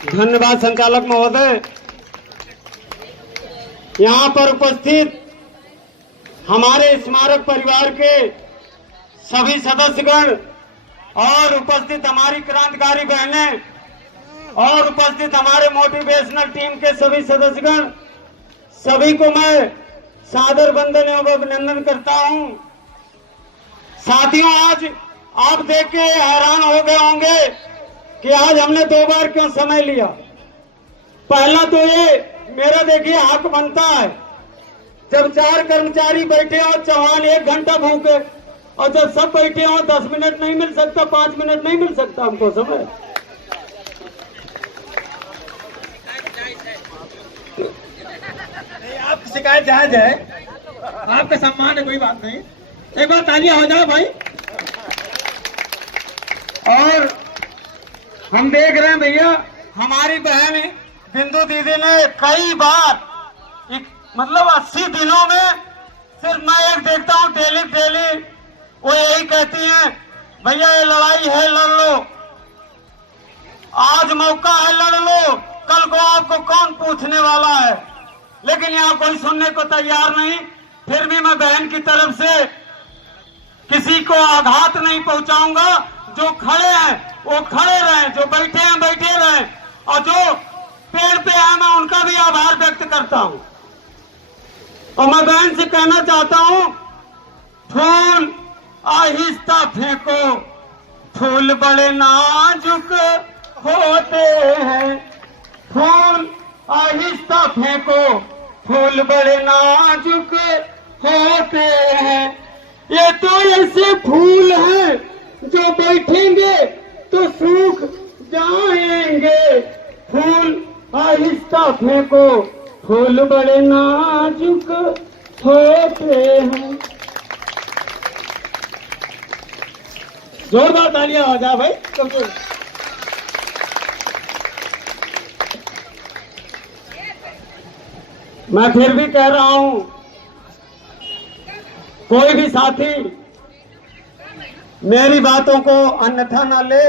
धन्यवाद संचालक महोदय। यहाँ पर उपस्थित हमारे स्मारक परिवार के सभी सदस्यगण और उपस्थित हमारी क्रांतिकारी बहनें और उपस्थित हमारे मोटिवेशनल टीम के सभी सदस्यगण, सभी को मैं सादर वंदन एवं अभिनंदन करता हूँ। साथियों, आज आप देख के हैरान हो गए होंगे कि आज हमने 2 बार क्यों समय लिया। पहला तो ये मेरा देखिए हक बनता है, जब 4 कर्मचारी बैठे और चौहान 1 घंटा भूखे, और जब सब बैठे हो 10 मिनट नहीं मिल सकता, 5 मिनट नहीं मिल सकता हमको समय। आपकी शिकायत जायज है, आपका सम्मान है, कोई बात नहीं। एक बार तालियां हो जाए भाई। और हम देख रहे हैं भैया, हमारी बहन बिंदु दीदी ने कई बार मतलब 80 दिनों में सिर्फ मैं एक देखता हूँ डेली वो यही कहती हैं, भैया ये लड़ाई है लड़ लो, आज मौका है लड़ लो, कल को आपको कौन पूछने वाला है। लेकिन यहाँ कोई सुनने को तैयार नहीं। फिर भी मैं बहन की तरफ से किसी को आघात नहीं पहुंचाऊंगा। जो खड़े हैं वो खड़े रहें, जो बैठे हैं बैठे रहें, और जो पेड़ पे है मैं उनका भी आभार व्यक्त करता हूं। और मैं बहन से कहना चाहता हूं, फूल आहिस्ता फेंको, फूल बड़े नाजुक होते हैं। फूल आहिस्ता फेंको, फूल बड़े नाजुक होते हैं। ये तो ऐसे फूल हैं जो बैठेंगे तो सूख जाएंगे। फूल आहिस्ता फेंको, फूल बड़े नाजुक होते हैं। जोरदार तालियां हो जाए भाई सबको। मैं फिर भी कह रहा हूं, कोई भी साथी मेरी बातों को अन्यथा ना ले।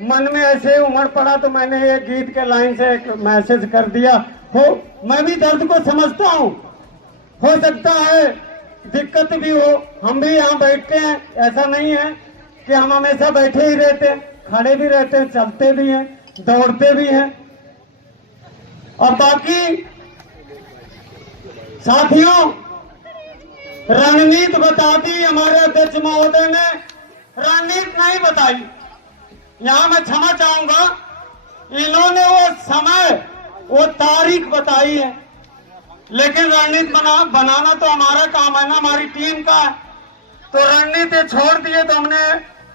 मन में ऐसे उमड़ पड़ा तो मैंने एक गीत के लाइन से एक मैसेज कर दिया हो। मैं भी दर्द को समझता हूं, हो सकता है दिक्कत भी हो, हम भी यहाँ बैठते हैं। ऐसा नहीं है कि हम हमेशा बैठे ही रहते हैं, खड़े भी रहते हैं, चलते भी हैं, दौड़ते भी हैं। और बाकी साथियों, रणनीति बता दी हमारे अध्यक्ष महोदय ने, रणनीति नहीं बताई। यहां मैं क्षमा चाहूंगा, इन्होंने वो समय वो तारीख बताई है, लेकिन रणनीति बनाना तो हमारा काम है ना, हमारी टीम का है। तो रणनीति छोड़ दिए तो हमने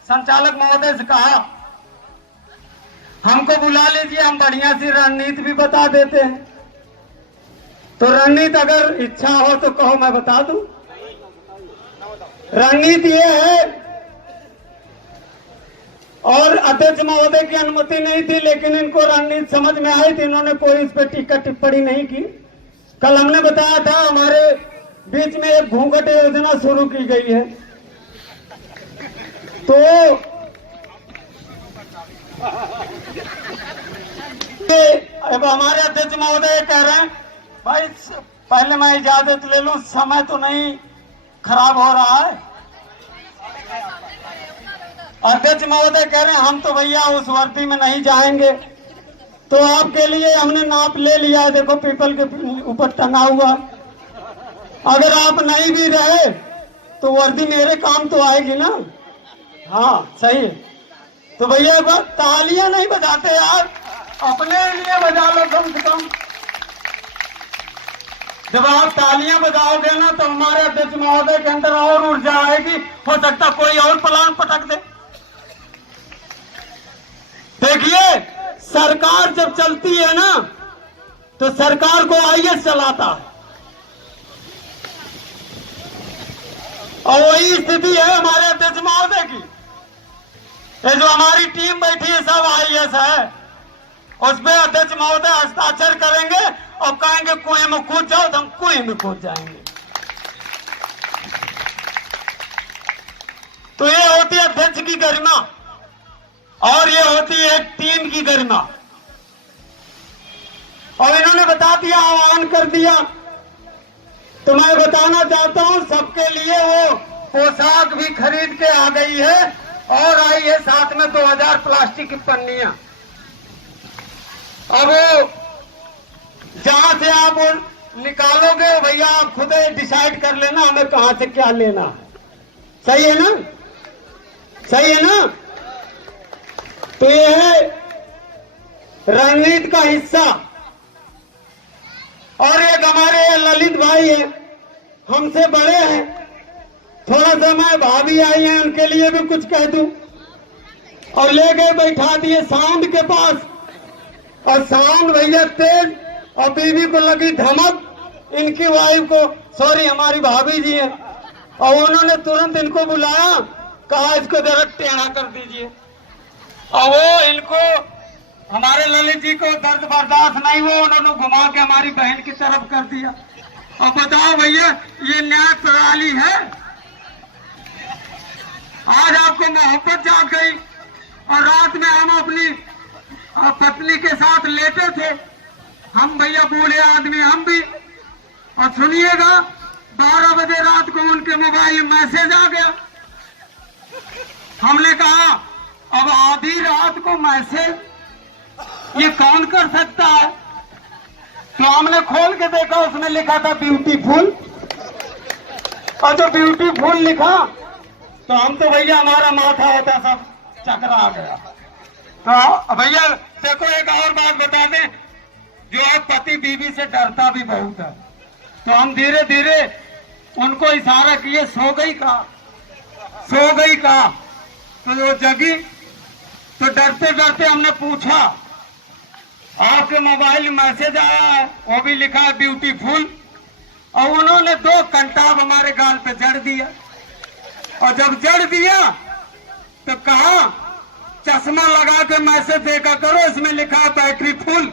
संचालक महोदय से कहा हमको बुला लीजिए, हम बढ़िया सी रणनीति भी बता देते हैं। तो रणनीति अगर इच्छा हो तो कहो, मैं बता दूं। रणनीति ये है, और अध्यक्ष महोदय की अनुमति नहीं थी, लेकिन इनको रणनीति समझ में आई थी, इन्होंने कोई इस पर टीका टिप्पणी नहीं की। कल हमने बताया था हमारे बीच में एक घूंघट योजना शुरू की गई है। तो अब हमारे अध्यक्ष महोदय कह रहे हैं, भाई पहले मैं इजाजत ले लूं, समय तो नहीं खराब हो रहा है। अध्यक्ष महोदय कह रहे हैं हम तो भैया उस वर्दी में नहीं जाएंगे। तो आपके लिए हमने नाप ले लिया, देखो पीपल के ऊपर टंगा हुआ। अगर आप नहीं भी रहे तो वर्दी मेरे काम तो आएगी ना। हाँ सही है। तो भैया एक बार तालियां नहीं बजाते यार, अपने लिए बजा लो कम से कम। जब आप तालियां बजाओगे ना तो हमारे अध्यक्ष महोदय के अंदर और ऊर्जा आएगी, हो सकता कोई और प्लान पटक दे। देखिए, सरकार जब चलती है ना तो सरकार को आईएएस चलाता है, और वही स्थिति है हमारे अध्यक्ष महोदय की। ये जो हमारी टीम बैठी है सब आईएएस है, उसमें अध्यक्ष महोदय हस्ताक्षर करेंगे और कहेंगे कुएं में कूद जाओ, तो हम कुएं में कूद जाएंगे। तो ये होती है अध्यक्ष की गरिमा, और ये होती है टीम की गरिमा। और इन्होंने बता दिया, आह्वान कर दिया। तो मैं बताना चाहता हूं सबके लिए वो पोशाक भी खरीद के आ गई है और आई है साथ में 2000 प्लास्टिक की पन्नियां। अब जहां से आप निकालोगे भैया आप खुद डिसाइड कर लेना हमें कहां से क्या लेना है। सही है ना? सही है ना? तो ये है रणनीति का हिस्सा। और एक हमारे ललित भाई है, हमसे बड़े हैं, थोड़ा सा मैं भाभी आई हैं उनके लिए भी कुछ कह दूं। और ले गए बैठा दिए साउंड के पास, और साउंड भैया तेज, और बीवी को लगी धमक, इनकी वाइफ को, सॉरी हमारी भाभी जी हैं, और उन्होंने तुरंत इनको बुलाया, कहा इसको जरा टेढ़ा कर दीजिए। और वो इनको हमारे ललित जी को दर्द बर्दाश्त नहीं हुआ, उन्होंने घुमा के हमारी बहन की तरफ कर दिया। और बताओ भैया ये न्याय प्रणाली है? आज आपको मोहब्बत जाग गई और रात में हम अपनी पत्नी के साथ लेटे थे, हम भैया बूढ़े आदमी हम भी, और सुनिएगा 12 बजे रात को उनके मोबाइल में मैसेज आ गया। हमने कहा अब आधी रात को मैसेज ये कौन कर सकता है? तो हमने खोल के देखा, उसमें लिखा था ब्यूटीफुल, और जो ब्यूटीफुल लिखा तो हम तो भैया हमारा माथा होता सब चकरा गया। तो भैया देखो एक और बात बता दें, जो अब पति बीवी से डरता भी बहुत है, तो हम धीरे धीरे उनको इशारा किए, सो गई का, सो गई का, तो वो जगी। तो डरते डरते हमने पूछा आपके मोबाइल मैसेज आया है, वो भी लिखा है ब्यूटीफुल, और उन्होंने 2 कंटाब हमारे गाल पे जड़ दिया। और जब जड़ दिया तो कहा चश्मा लगा के मैसेज देखा करो, इसमें लिखा है बैटरी फुल।